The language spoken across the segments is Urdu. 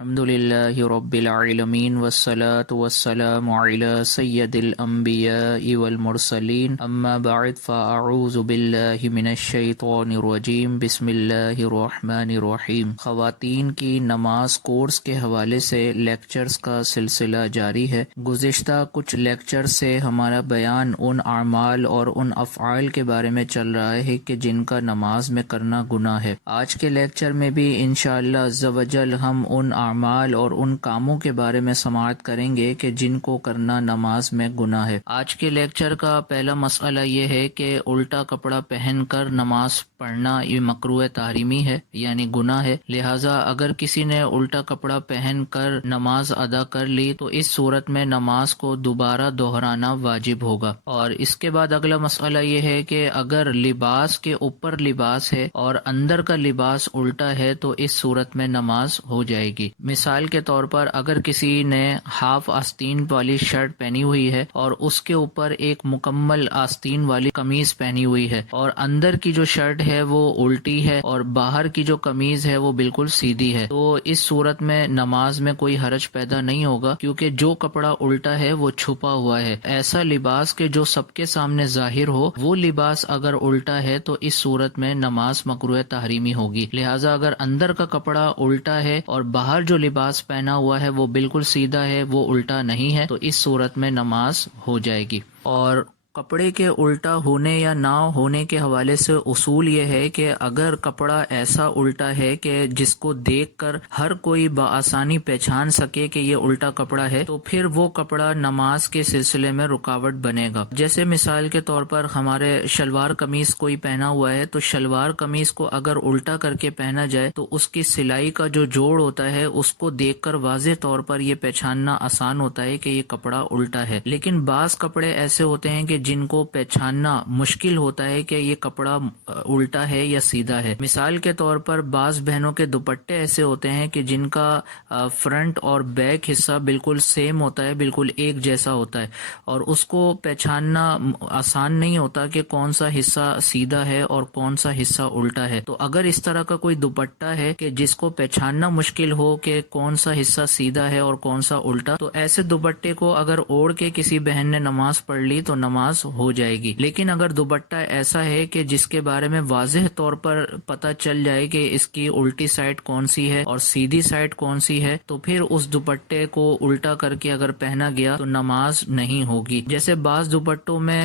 الحمد للہ رب العالمین والصلاة والسلام علی سید الانبیاء والمرسلین اما بعد فاعوذ باللہ من الشیطان الرجیم بسم اللہ الرحمن الرحیم۔ خواتین کی نماز کورس کے حوالے سے لیکچرز کا سلسلہ جاری ہے۔ گزشتہ کچھ لیکچر سے ہمارا بیان ان اعمال اور ان افعال کے بارے میں چل رہا ہے کہ جن کا نماز میں کرنا گناہ ہے۔ آج کے لیکچر میں بھی انشاءاللہ عز و جل ہم ان اعمال اور ان کاموں کے بارے میں سماعت کریں گے کہ جن کو کرنا نماز میں گناہ ہے۔ آج کے لیکچر کا پہلا مسئلہ یہ ہے کہ الٹا کپڑا پہن کر نماز پڑھنا یہ مکروہ تحریمی ہے، یعنی گناہ ہے۔ لہٰذا اگر کسی نے الٹا کپڑا پہن کر نماز ادا کر لی تو اس صورت میں نماز کو دوبارہ دہرانا واجب ہوگا۔ اور اس کے بعد اگلا مسئلہ یہ ہے کہ اگر لباس کے اوپر لباس ہے اور اندر کا لباس الٹا ہے تو اس صورت میں نماز ہو جائے گی۔ مثال کے طور پر اگر کسی نے ہاف آستین والی شرٹ پہنی ہوئی ہے اور اس کے اوپر ایک مکمل آستین والی قمیض پہنی ہوئی ہے اور اندر کی جو شرٹ ہے وہ الٹی ہے اور باہر کی جو قمیض ہے وہ بالکل سیدھی ہے، تو اس صورت میں نماز میں کوئی حرج پیدا نہیں ہوگا، کیونکہ جو کپڑا الٹا ہے وہ چھپا ہوا ہے۔ ایسا لباس کہ جو سب کے سامنے ظاہر ہو، وہ لباس اگر الٹا ہے تو اس صورت میں نماز مکروہ تحریمی ہوگی۔ لہٰذا اگر اندر کا کپڑا الٹا ہے اور باہر جو لباس پہنا ہوا ہے وہ بالکل سیدھا ہے، وہ الٹا نہیں ہے، تو اس صورت میں نماز ہو جائے گی۔ اور کپڑے کے الٹا ہونے یا نہ ہونے کے حوالے سے اصول یہ ہے کہ اگر کپڑا ایسا الٹا ہے کہ جس کو دیکھ کر ہر کوئی بآسانی پہچان سکے کہ یہ الٹا کپڑا ہے، تو پھر وہ کپڑا نماز کے سلسلے میں رکاوٹ بنے گا۔ جیسے مثال کے طور پر ہمارے شلوار قمیض کوئی پہنا ہوا ہے تو شلوار قمیض کو اگر الٹا کر کے پہنا جائے تو اس کی سلائی کا جو جوڑ ہوتا ہے اس کو دیکھ کر واضح طور پر یہ پہچاننا آسان ہوتا ہے کہ یہ کپڑا الٹا ہے۔ لیکن بعض کپڑے ایسے ہوتے ہیں کہ جن کو پہچاننا مشکل ہوتا ہے کہ یہ کپڑا الٹا ہے یا سیدھا ہے۔ مثال کے طور پر بعض بہنوں کے دوپٹے ایسے ہوتے ہیں کہ جن کا فرنٹ اور بیک حصہ بالکل سیم ہوتا ہے، بالکل ایک جیسا ہوتا ہے، اور اس کو پہچاننا آسان نہیں ہوتا کہ کون سا حصہ سیدھا ہے اور کون سا حصہ الٹا ہے۔ تو اگر اس طرح کا کوئی دوپٹہ ہے کہ جس کو پہچاننا مشکل ہو کہ کون سا حصہ سیدھا ہے اور کون سا الٹا، تو ایسے دوپٹے کو اگر اوڑھ کے کسی بہن نے نماز پڑھ لی تو نماز ہو جائے گی۔ لیکن اگر دوپٹہ ایسا ہے کہ جس کے بارے میں واضح طور پر پتہ چل جائے کہ اس کی الٹی سائڈ کون سی ہے اور سیدھی سائڈ کون سی ہے، تو پھر اس دوپٹے کو الٹا کر کے اگر پہنا گیا تو نماز نہیں ہوگی۔ جیسے بعض دوپٹوں میں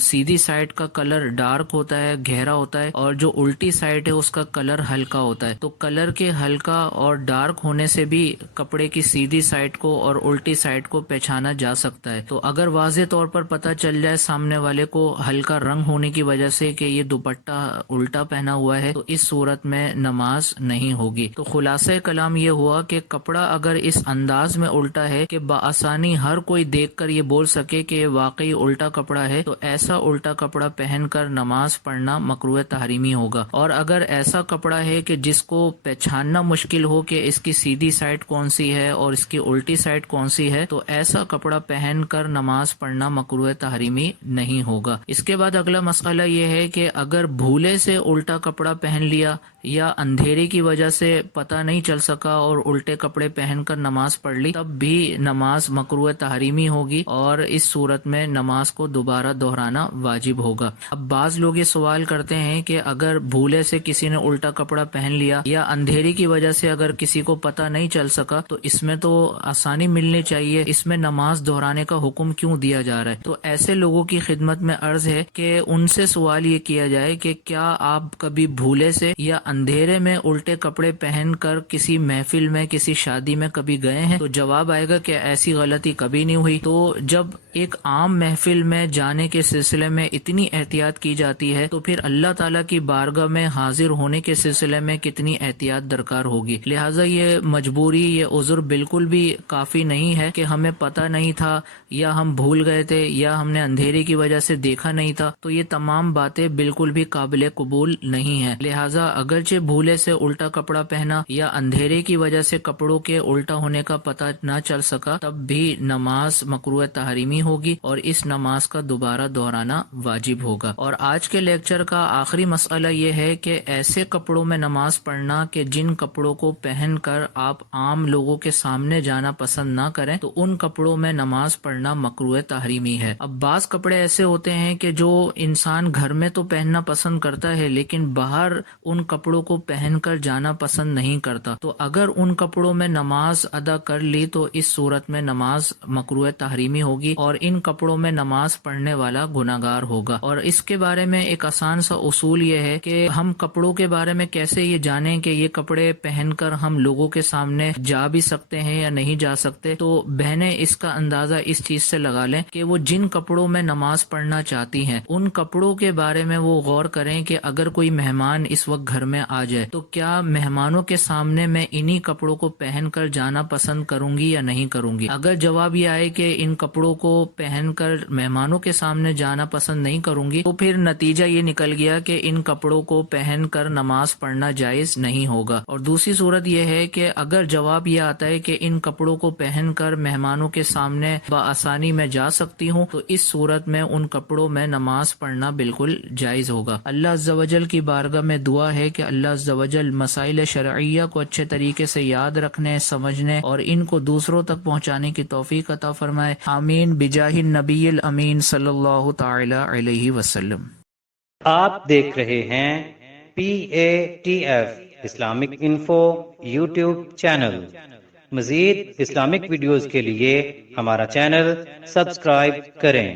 سیدھی سائڈ کا کلر ڈارک ہوتا ہے، گہرا ہوتا ہے، اور جو الٹی سائڈ ہے اس کا کلر ہلکا ہوتا ہے، تو کلر کے ہلکا اور ڈارک ہونے سے بھی کپڑے کی سیدھی سائڈ کو اور الٹی سائڈ کو پہچانا جا سکتا ہے۔ تو اگر واضح طور پر پتہ چل جائے سامنے والے کو ہلکا رنگ ہونے کی وجہ سے کہ یہ دوپٹہ الٹا پہنا ہوا ہے، تو اس صورت میں نماز نہیں ہوگی۔ تو خلاصہ کلام یہ ہوا کہ کپڑا اگر اس انداز میں الٹا ہے کہ بآسانی ہر کوئی دیکھ کر یہ بول سکے کہ واقعی الٹا کپڑا ہے، تو ایسا الٹا کپڑا پہن کر نماز پڑھنا مکروہ تحریمی ہوگا۔ اور اگر ایسا کپڑا ہے کہ جس کو پہچاننا مشکل ہو کہ اس کی سیدھی سائڈ کون سی ہے اور اس کی الٹی سائڈ کون سی ہے، تو ایسا کپڑا پہن کر نماز پڑھنا مکروہ تحریمی نہیں ہوگا۔ اس کے بعد اگلا مسئلہ یہ ہے کہ اگر بھولے سے الٹا کپڑا پہن لیا یا اندھیرے کی وجہ سے پتہ نہیں چل سکا اور الٹے کپڑے پہن کر نماز پڑھ لی، تب بھی نماز مکروہ تحریمی ہوگی اور اس صورت میں نماز کو دوبارہ دہرانا واجب ہوگا۔ اب بعض لوگ یہ سوال کرتے ہیں کہ اگر بھولے سے کسی نے الٹا کپڑا پہن لیا یا اندھیرے کی وجہ سے اگر کسی کو پتہ نہیں چل سکا، تو اس میں تو آسانی ملنی چاہیے، اس میں نماز دہرانے کا حکم کیوں دیا جا رہا ہے؟ تو ایسے لوگوں کی خدمت میں عرض ہے کہ ان سے سوال یہ کیا جائے کہ کیا آپ کبھی بھولے سے یا اندھیرے میں الٹے کپڑے پہن کر کسی محفل میں، کسی شادی میں کبھی گئے ہیں؟ تو جواب آئے گا کہ ایسی غلطی کبھی نہیں ہوئی۔ تو جب ایک عام محفل میں جانے کے سلسلے میں اتنی احتیاط کی جاتی ہے تو پھر اللہ تعالیٰ کی بارگاہ میں حاضر ہونے کے سلسلے میں کتنی احتیاط درکار ہوگی۔ لہٰذا یہ مجبوری، یہ عذر بالکل بھی کافی نہیں ہے کہ ہمیں پتہ نہیں تھا یا ہم بھول گئے تھے یا ہم نے نے اندھیرے کی وجہ سے دیکھا نہیں تھا، تو یہ تمام باتیں بالکل بھی قابل قبول نہیں ہیں۔ لہٰذا اگرچہ بھولے سے الٹا کپڑا پہنا یا اندھیرے کی وجہ سے کپڑوں کے الٹا ہونے کا پتہ نہ چل سکا، تب بھی نماز مکروہ تحریمی ہوگی اور اس نماز کا دوبارہ دہرانا واجب ہوگا۔ اور آج کے لیکچر کا آخری مسئلہ یہ ہے کہ ایسے کپڑوں میں نماز پڑھنا کہ جن کپڑوں کو پہن کر آپ عام لوگوں کے سامنے جانا پسند نہ کریں، تو ان کپڑوں میں نماز پڑھنا مکروہ تحریمی ہے۔ اب بعض کپڑے ایسے ہوتے ہیں کہ جو انسان گھر میں تو پہننا پسند کرتا ہے لیکن باہر ان کپڑوں کو پہن کر جانا پسند نہیں کرتا، تو اگر ان کپڑوں میں نماز ادا کر لی تو اس صورت میں نماز مکروہ تحریمی ہوگی اور ان کپڑوں میں نماز پڑھنے والا گناہگار ہوگا۔ اور اس کے بارے میں ایک آسان سا اصول یہ ہے کہ ہم کپڑوں کے بارے میں کیسے یہ جانیں کہ یہ کپڑے پہن کر ہم لوگوں کے سامنے جا بھی سکتے ہیں یا نہیں جا سکتے، تو بہنیں اس کا اندازہ اس چیز سے لگا لیں کہ وہ جن کپڑوں میں نماز پڑھنا چاہتی ہیں ان کپڑوں کے بارے میں وہ غور کریں کہ اگر کوئی مہمان اس وقت گھر میں آ جائے تو کیا مہمانوں کے سامنے میں انہی کپڑوں کو پہن کر جانا پسند کروں گی یا نہیں کروں گی۔ اگر جواب یہ آئے کہ ان کپڑوں کو پہن کر مہمانوں کے سامنے جانا پسند نہیں کروں گی، تو پھر نتیجہ یہ نکل گیا کہ ان کپڑوں کو پہن کر نماز پڑھنا جائز نہیں ہوگا۔ اور دوسری صورت یہ ہے کہ اگر جواب یہ آتا ہے کہ ان کپڑوں کو پہن کر مہمانوں کے سامنے بآسانی میں جا سکتی ہوں، تو اس صورت میں ان کپڑوں میں نماز پڑھنا بالکل جائز ہوگا۔ اللہ عز و جل کی بارگاہ میں دعا ہے کہ اللہ عز و جل مسائل شرعیہ کو اچھے طریقے سے یاد رکھنے، سمجھنے اور ان کو دوسروں تک پہنچانے کی توفیق عطا فرمائے، آمین بجاہ النبی الامین صلی اللہ تعالی علیہ وسلم۔ آپ دیکھ رہے ہیں PATF Islamic info YouTube channel. مزید اسلامک ویڈیوز کے لیے ہمارا چینل سبسکرائب کریں۔